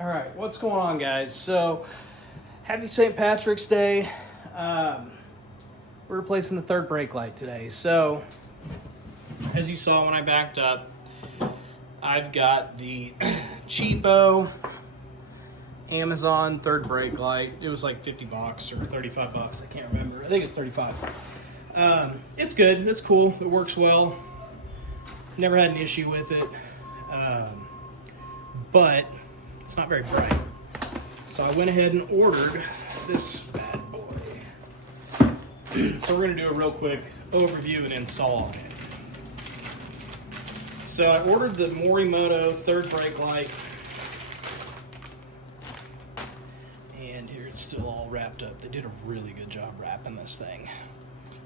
All right, what's going on, guys? So, happy St. Patrick's Day. We're replacing the third brake light today. So, as you saw when I backed up, I've got the cheapo Amazon third brake light. It was like 50 bucks or 35 bucks. I can't remember. I think it's 35. It's good. It's cool. It works well. Never had an issue with it. But it's not very bright. So I went ahead and ordered this bad boy. So we're going to do a real quick overview and install on it. So I ordered the Morimoto third brake light. And here it's still all wrapped up. They did a really good job wrapping this thing.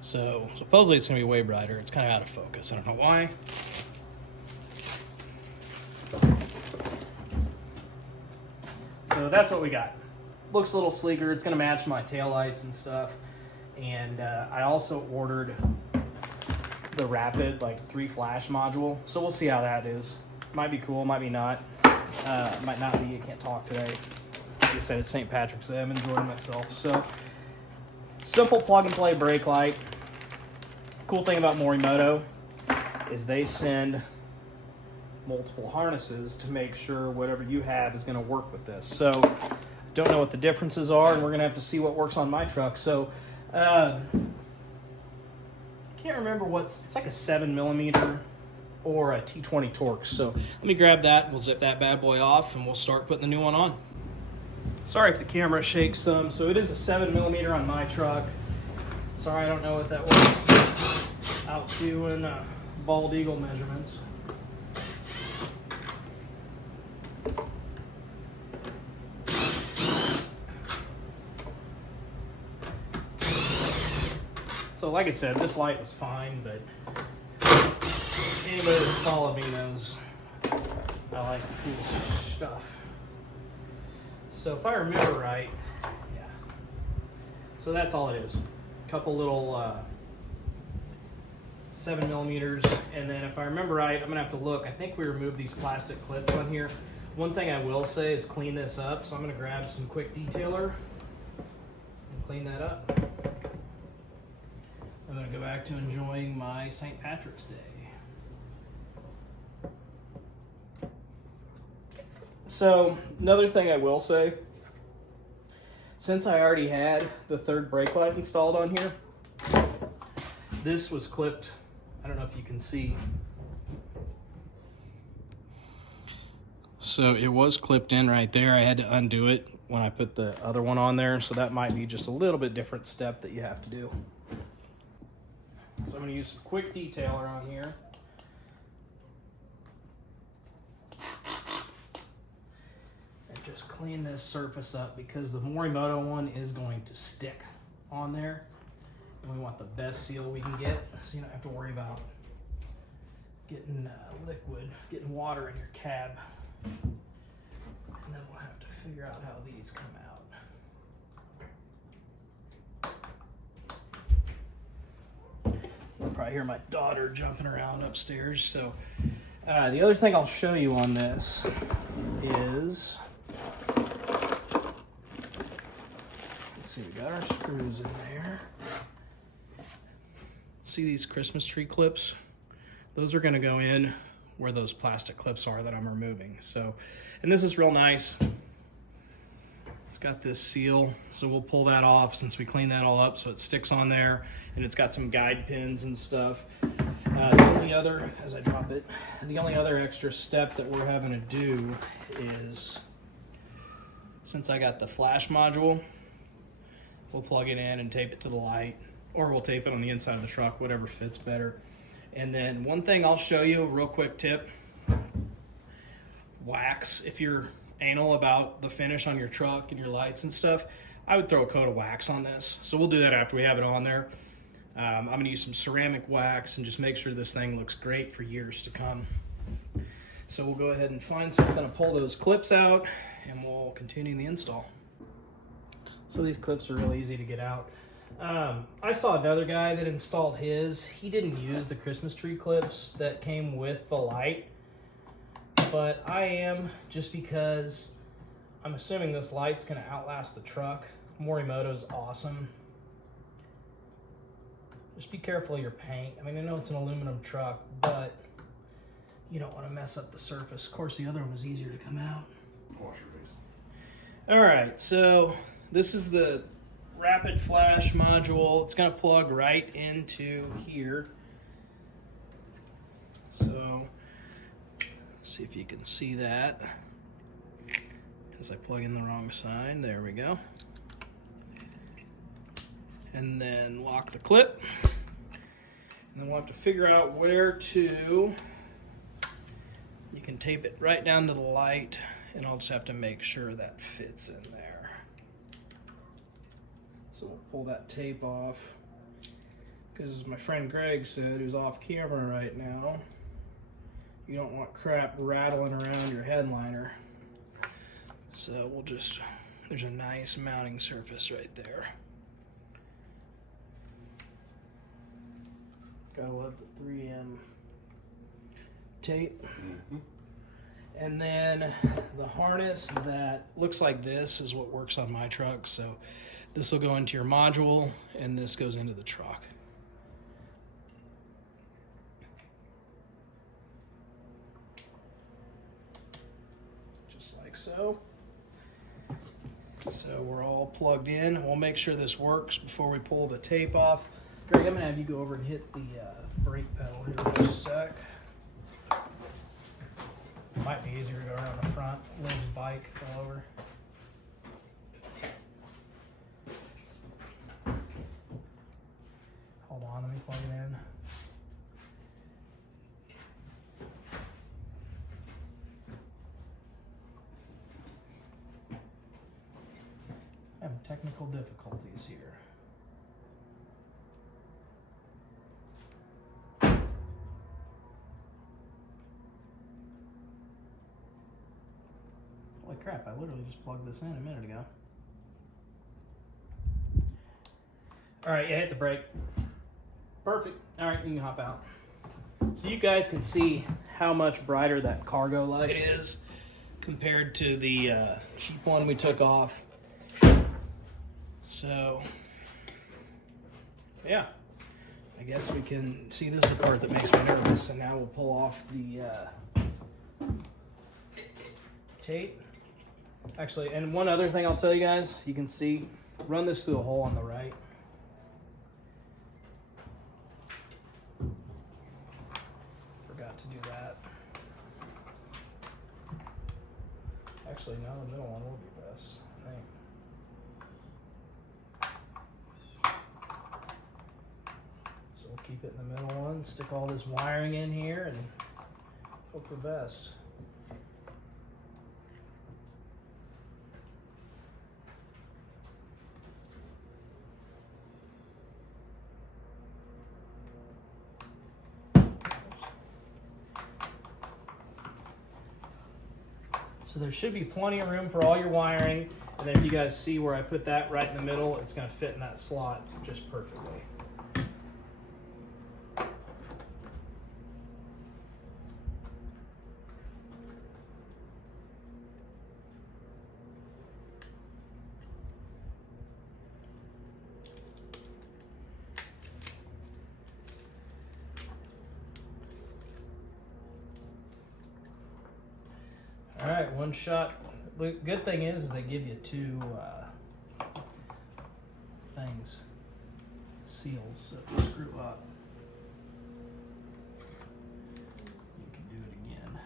So supposedly it's going to be way brighter. It's kind of out of focus. I don't know why. So that's what we got. Looks a little sleeker. It's going to match my taillights and stuff. And I also ordered the Rapid 3 flash module. So we'll see how that is. Might be cool, might be not. Might not be. I can't talk today. Like I said, it's St. Patrick's Day. I'm enjoying myself. So simple plug and play brake light. Cool thing about Morimoto is they send multiple harnesses to make sure whatever you have is going to work with this. So don't know what the differences are, and we're going to have to see what works on my truck. So can't remember it's like a 7mm or a T20 Torx. So let me grab that. We'll zip that bad boy off and we'll start putting the new one on. Sorry if the camera shakes some. So it is a 7mm on my truck. Sorry, I don't know what that was. Out doing bald eagle measurements. So like I said, this light was fine, but anybody that's followed me knows I like cool stuff. So if I remember right, yeah. So that's all it is. A couple little 7mm, and then if I remember right, I'm gonna have to look. I think we removed these plastic clips on here. One thing I will say is clean this up, so I'm gonna grab some quick detailer and clean that up. I'm going to go back to enjoying my St. Patrick's Day. So, another thing I will say, since I already had the third brake light installed on here, this was clipped. I don't know if you can see. So it was clipped in right there. I had to undo it when I put the other one on there, so that might be just a little bit different step that you have to do. So I'm going to use some quick detailer on here. And just clean this surface up because the Morimoto one is going to stick on there. And we want the best seal we can get so you don't have to worry about getting getting water in your cab. And then we'll have to figure out how these come out. You'll probably hear my daughter jumping around upstairs. So the other thing I'll show you on this is, let's see, we got our screws in there. See these Christmas tree clips? Those are going to go in where those plastic clips are that I'm removing. So, and this is real nice. It's got this seal, so we'll pull that off since we cleaned that all up so it sticks on there, and it's got some guide pins and stuff. The only other, as I drop it, the only other extra step that we're having to do is, since I got the flash module, we'll plug it in and tape it to the light, or we'll tape it on the inside of the truck, whatever fits better. And then one thing I'll show you, a real quick tip, wax. If you're anal about the finish on your truck and your lights and stuff, I would throw a coat of wax on this. So we'll do that after we have it on there. I'm going to use some ceramic wax and just make sure this thing looks great for years to come. So we'll go ahead and find something to pull those clips out and we'll continue the install. So these clips are real easy to get out. I saw another guy that installed his. He didn't use the Christmas tree clips that came with the light, but I am, just because I'm assuming this light's gonna outlast the truck. Morimoto's awesome. Just be careful of your paint. I mean, I know it's an aluminum truck, but you don't want to mess up the surface. Of course, the other one was easier to come out. Wash your face. All right, so this is the rapid flash module. It's going to plug right into here. So, see if you can see that. As I plug in the wrong side, there we go. And then lock the clip. And then we'll have to figure out where to. You can tape it right down to the light, and I'll just have to make sure that fits in there. So we'll pull that tape off, because as my friend Greg said, who's off camera right now, you don't want crap rattling around your headliner. So we'll just, there's a nice mounting surface right there. Gotta love the 3M tape. Mm-hmm. And then the harness that looks like this is what works on my truck. So this will go into your module, and this goes into the truck. Just like so. So we're all plugged in. We'll make sure this works before we pull the tape off. Greg, I'm gonna have you go over and hit the brake pedal here for a sec. Might be easier to go around the front. Lynn's bike fell over. Hold on, let me plug it in. Having technical difficulties here. Holy crap, I literally just plugged this in a minute ago. Alright, yeah, hit the brake. Perfect. Alright, you can hop out. So you guys can see how much brighter that cargo light is compared to the cheap one we took off. So, yeah. I guess we can see this is the part that makes me nervous. And now we'll pull off the tape. Actually, and one other thing I'll tell you guys, you can see, run this through a hole on the right. Forgot to do that. Actually, no, the middle one will be best, I think. So we'll keep it in the middle one, stick all this wiring in here, and hope for the best. So there should be plenty of room for all your wiring, and then if you guys see where I put that right in the middle, it's going to fit in that slot just perfectly. All right, one shot. Good thing is they give you two things, seals, so if you screw up, you can do it again.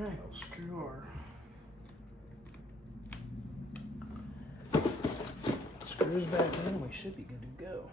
Alright, we'll screw our screws back in and we should be good to go.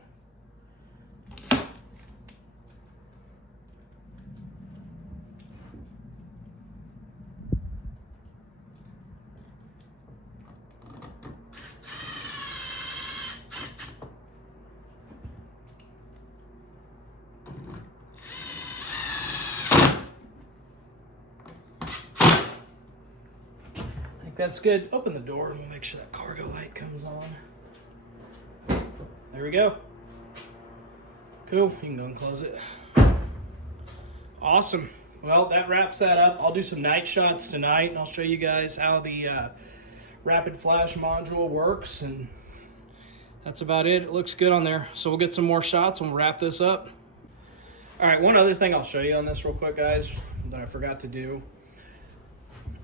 think that's good. Open the door and we'll make sure that cargo light comes on. There we go. Cool, you can go and close it. Awesome. Well, that wraps that up. I'll do some night shots tonight, and I'll show you guys how the rapid flash module works, and that's about it. It looks good on there. So we'll get some more shots and we'll wrap this up. All right, one other thing I'll show you on this real quick, guys, that I forgot to do.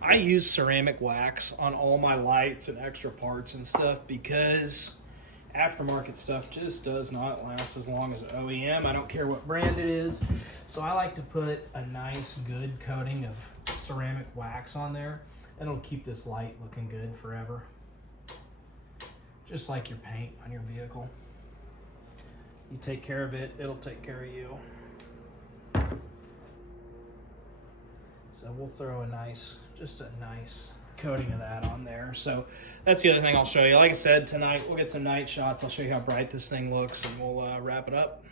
I use ceramic wax on all my lights and extra parts and stuff because aftermarket stuff just does not last as long as OEM. I don't care what brand it is. So I like to put a nice, good coating of ceramic wax on there, and it'll keep this light looking good forever. Just like your paint on your vehicle. You take care of it, it'll take care of you. So we'll throw just a nice coating of that on there. So that's the other thing I'll show you. Like I said, tonight we'll get some night shots. I'll show you how bright this thing looks, and we'll wrap it up.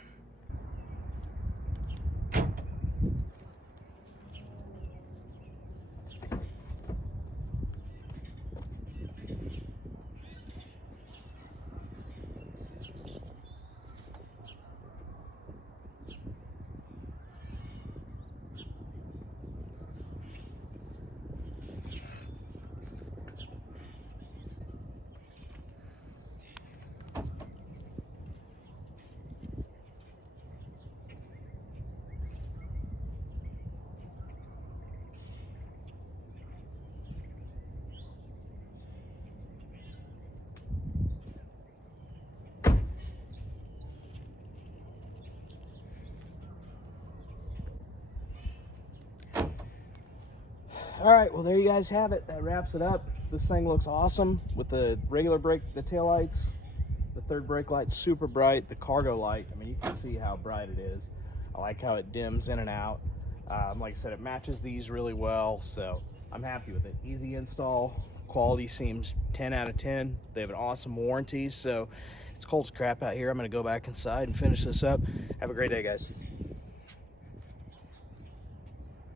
All right, well, there you guys have it. That wraps it up. This thing looks awesome with the regular brake, the tail lights, the third brake light, super bright. The cargo light, I mean, you can see how bright it is. I like how it dims in and out. Like I said, it matches these really well, so I'm happy with it. Easy install. Quality seems 10 out of 10. They have an awesome warranty, so it's cold as crap out here. I'm going to go back inside and finish this up. Have a great day, guys.